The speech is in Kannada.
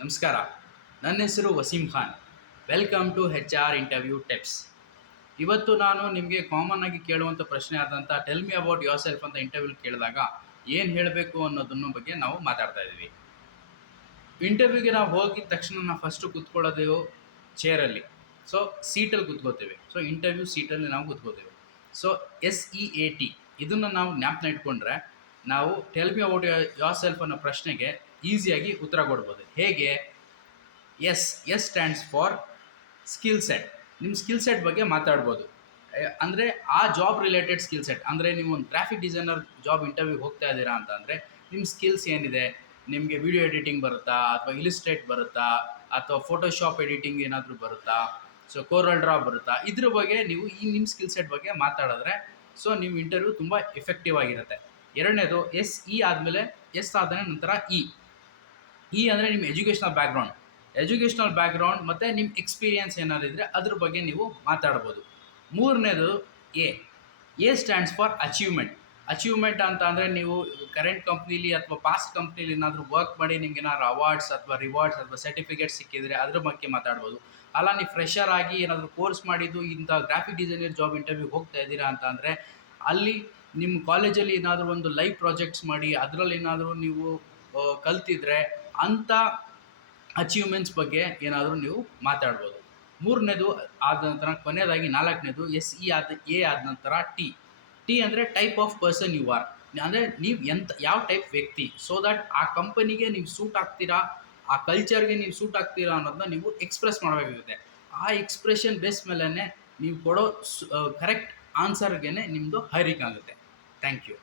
ನಮಸ್ಕಾರ. ನನ್ನ ಹೆಸರು Wasim Khan. Welcome to HR interview tips. ಇವತ್ತು ನಾನು ನಿಮಗೆ ಕಾಮನ್ ಆಗಿ ಕೇಳುವಂಥ ಪ್ರಶ್ನೆ ಆದಂಥ tell me about yourself ಅಂತ ಇಂಟರ್ವ್ಯೂ ಕೇಳಿದಾಗ ಏನು ಹೇಳಬೇಕು ಅನ್ನೋದನ್ನ ಬಗ್ಗೆ ನಾವು ಮಾತಾಡ್ತಾ ಇದ್ದೀವಿ. ಇಂಟರ್ವ್ಯೂಗೆ ನಾವು ಹೋಗಿದ ತಕ್ಷಣ ನಾವು ಫಸ್ಟು ಕೂತ್ಕೊಳ್ಳೋದು ಚೇರಲ್ಲಿ. ಸೊ ಸೀಟಲ್ಲಿ ಕೂತ್ಕೋತೇವೆ. ಸೊ ಇಂಟರ್ವ್ಯೂ ಸೀಟಲ್ಲಿ ನಾವು ಕೂತ್ಕೋತೇವೆ. ಸೊ SEAT ಇದನ್ನು ನಾವು ಜ್ಞಾಪನ ಇಟ್ಕೊಂಡ್ರೆ ನಾವು tell me about yourself ಅನ್ನೋ ಪ್ರಶ್ನೆಗೆ ಈಸಿಯಾಗಿ ಉತ್ತರ ಕೊಡ್ಬೋದು. ಹೇಗೆ? S stands for skill set. ನಿಮ್ಮ ಸ್ಕಿಲ್ ಸೆಟ್ ಬಗ್ಗೆ ಮಾತಾಡ್ಬೋದು. ಅಂದರೆ ಆ ಜಾಬ್ ರಿಲೇಟೆಡ್ ಸ್ಕಿಲ್ ಸೆಟ್. ಅಂದರೆ ನೀವು ಒಂದು ಗ್ರಾಫಿಕ್ ಡಿಸೈನರ್ ಜಾಬ್ ಇಂಟರ್ವ್ಯೂಗೆ ಹೋಗ್ತಾ ಇದ್ದೀರಾ ಅಂತಂದರೆ ನಿಮ್ಮ ಸ್ಕಿಲ್ಸ್ ಏನಿದೆ, ನಿಮಗೆ ವಿಡಿಯೋ ಎಡಿಟಿಂಗ್ ಬರುತ್ತಾ, ಅಥವಾ ಇಲಿಸ್ಟ್ರೇಟ್ ಬರುತ್ತಾ, ಅಥವಾ ಫೋಟೋಶಾಪ್ ಎಡಿಟಿಂಗ್ ಏನಾದರೂ ಬರುತ್ತಾ, ಸೊ ಕೋರಲ್ ಡ್ರಾ ಬರುತ್ತಾ, ಇದ್ರ ಬಗ್ಗೆ ನೀವು ನಿಮ್ಮ ಸ್ಕಿಲ್ ಸೆಟ್ ಬಗ್ಗೆ ಮಾತಾಡಿದ್ರೆ ಸೊ ನಿಮ್ಮ ಇಂಟರ್ವ್ಯೂ ತುಂಬ ಎಫೆಕ್ಟಿವ್ ಆಗಿರುತ್ತೆ. ಎರಡನೇದು SE ಆದಮೇಲೆ S ಆದ ನಂತರ ಇ ಅಂದರೆ ನಿಮ್ಮ ಎಜುಕೇಷ್ನಲ್ ಬ್ಯಾಕ್ಗ್ರೌಂಡ್ ಮತ್ತು ನಿಮ್ಮ ಎಕ್ಸ್ಪೀರಿಯನ್ಸ್ ಏನಾದ್ರು ಇದ್ದರೆ ಅದ್ರ ಬಗ್ಗೆ ನೀವು ಮಾತಾಡ್ಬೋದು. ಮೂರನೇದು ಎ ಸ್ಟ್ಯಾಂಡ್ಸ್ ಫಾರ್ ಅಚೀವ್ಮೆಂಟ್ ಅಂತ ಅಂದರೆ ನೀವು ಕರೆಂಟ್ ಕಂಪ್ನೀಲಿ ಅಥವಾ ಪಾಸ್ಟ್ ಕಂಪ್ನೀಲಿ ಏನಾದರೂ ವರ್ಕ್ ಮಾಡಿ ನಿಮ್ಗೆ ಏನಾದ್ರು ಅವಾರ್ಡ್ಸ್ ಅಥವಾ ರಿವಾರ್ಡ್ಸ್ ಅಥವಾ ಸರ್ಟಿಫಿಕೇಟ್ ಸಿಕ್ಕಿದರೆ ಅದ್ರ ಬಗ್ಗೆ ಮಾತಾಡ್ಬೋದು. ಅಲ್ಲ, ನೀವು ಫ್ರೆಷರ್ ಆಗಿ ಏನಾದರೂ ಕೋರ್ಸ್ ಮಾಡಿದ್ದು ಇಂಥ ಗ್ರಾಫಿಕ್ ಡಿಸೈನರ್ ಜಾಬ್ ಇಂಟರ್ವ್ಯೂಗೆ ಹೋಗ್ತಾ ಇದ್ದೀರಾ ಅಂತ ಅಂದರೆ ಅಲ್ಲಿ ನಿಮ್ಮ ಕಾಲೇಜಲ್ಲಿ ಏನಾದರೂ ಒಂದು ಲೈವ್ ಪ್ರಾಜೆಕ್ಟ್ಸ್ ಮಾಡಿ ಅದರಲ್ಲಿ ಏನಾದರೂ ನೀವು ಕಲ್ತಿದ್ರೆ ಅಂಥ ಅಚೀವ್ಮೆಂಟ್ಸ್ ಬಗ್ಗೆ ಏನಾದರೂ ನೀವು ಮಾತಾಡ್ಬೋದು. ಮೂರನೇದು ಆದ ನಂತರ ಕೊನೆಯದಾಗಿ ನಾಲ್ಕನೇದು ಎ ಆದ ನಂತರ ಟಿ ಅಂದರೆ type of person you are. ಅಂದರೆ ನೀವು ಯಾವ ಟೈಪ್ ವ್ಯಕ್ತಿ, ಸೊ ದಟ್ ಆ ಕಂಪನಿಗೆ ನೀವು ಸೂಟ್ ಆಗ್ತೀರಾ, ಆ ಕಲ್ಚರ್ಗೆ ನೀವು ಸೂಟ್ ಆಗ್ತೀರಾ ಅನ್ನೋದನ್ನ ನೀವು ಎಕ್ಸ್ಪ್ರೆಸ್ ಮಾಡಬೇಕಾಗುತ್ತೆ. ಆ ಎಕ್ಸ್ಪ್ರೆಷನ್ ಬೇಸ್ ಮೇಲೇ ನೀವು ಕೊಡೋ ಕರೆಕ್ಟ್ ಆನ್ಸರ್ಗೆ ನಿಮ್ಮದು ಹೈರಿಂಗ್ ಆಗುತ್ತೆ. Thank you.